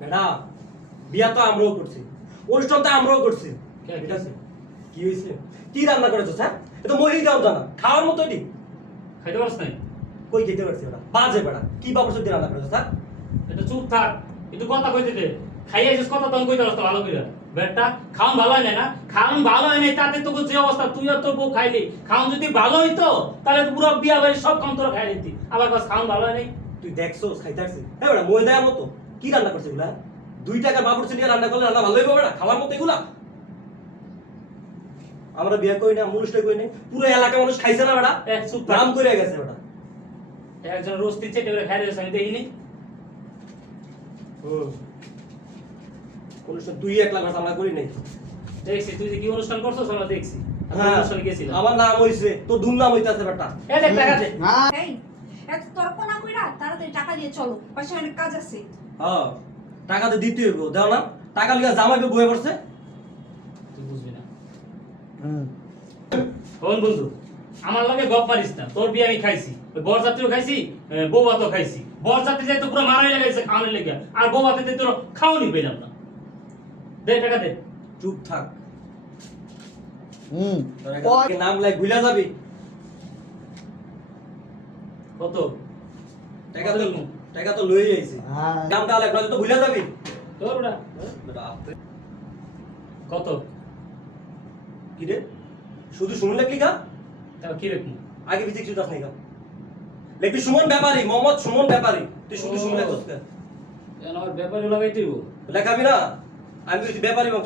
বেটা বিয়া তো আমরাও করছি, অনুষ্ঠান তো আমরাও করছি, ঠিক আছে? কি হয়েছে? কি রান্না করেছো স্যার? এটা মহিলা দাও জানা খাওয়ার মতো এটি খাইতে পারছ না? কই খেতে পারছি ওটা বাজে বেটা কি বাবুর সাথে রান্না করেছো স্যার? এটা চুপ থাক, একটু কথা কইতে দে। খাইয়া এসেছিস কথা তখন কইতে পারছ ভালো করে। বেটা খাওন ভালো হয় না, খাওন ভালো হয় নাই তাতে তোকে যে অবস্থা, তুই আর তোর বউ খাইলি। খাওন যদি ভালো হইতো তাহলে তো পুরো বিয়া বাড়ি সব খাওন তোরা খাই নিতি। আবার কাজ খাওন ভালো হয় নাই। তুই দেখছো খাইতে আসছি হ্যাঁ বেটা মহিলা দেওয়ার মতো কি রান্না করছে এগুলা? 2 টাকা বাবুর ছেলে রান্না করলে রান্না ভালোই হবে না খাওয়ার মতো এগুলা? আমরা বিয়ে করি না অনুষ্ঠান করি না পুরো এলাকা মানুষ খাইছে না বেটা, এক চুপ থাক। নাম করে গেছে বেটা। একজন রোস্তি চেটে করে খাই দিয়েছে আমি দেখিনি। অনুষ্ঠান তুই একলা করছ আমরা করি নাই। দেখছি তুই যে কি অনুষ্ঠান করছস আমরা দেখছি। আমি হ্যাঁ অনুষ্ঠানে গেছিলাম। আমার নাম হইছে তোর দুর্নাম হইতাছে বেটা। এই দেখ টাকা দে। এই এত তর্ক না কইরা তাড়াতাড়ি টাকা দিয়ে চলো, বাসায় অনেক কাজ আছে। হ্যাঁ টাকা তো দিতে হইব দাও না, টাকা লিগা জামাইবে বয়ে পড়ছে। তুই বুঝবি না। শোন বন্ধু, আমার লগে গপ পারিস না। তোর বিয়ে আমি খাইছি, ওই বরযাত্রীও খাইছি, বউ ভাতও খাইছি। বরযাত্রী যাই তো পুরো মারাই লাগাইছে খাওয়ানোর লেগে, আর বউ ভাতে তোর খাওয়ানি পেলাম না। দে টাকা দে। চুপ থাক। তোর এখানে নাম লাই ভুলা যাবি। কত? টাকা তো লই আইছি নামটা আলে একবার তো ভুলা যাবি। তোর ওটা বেটা আপনি কত? কি রে শুধু সুমন লেখলি কা? তাও কি রকম? আগে পিছে কিছু দাস নাই কা? লেখবি সুমন ব্যাপারী, মোহাম্মদ সুমন ব্যাপারী। তুই শুধু সুমন লেখছস কা? আমার ব্যাপারে লাগাই দিব। লেখাবি না? আমি কইছি ব্যাপারী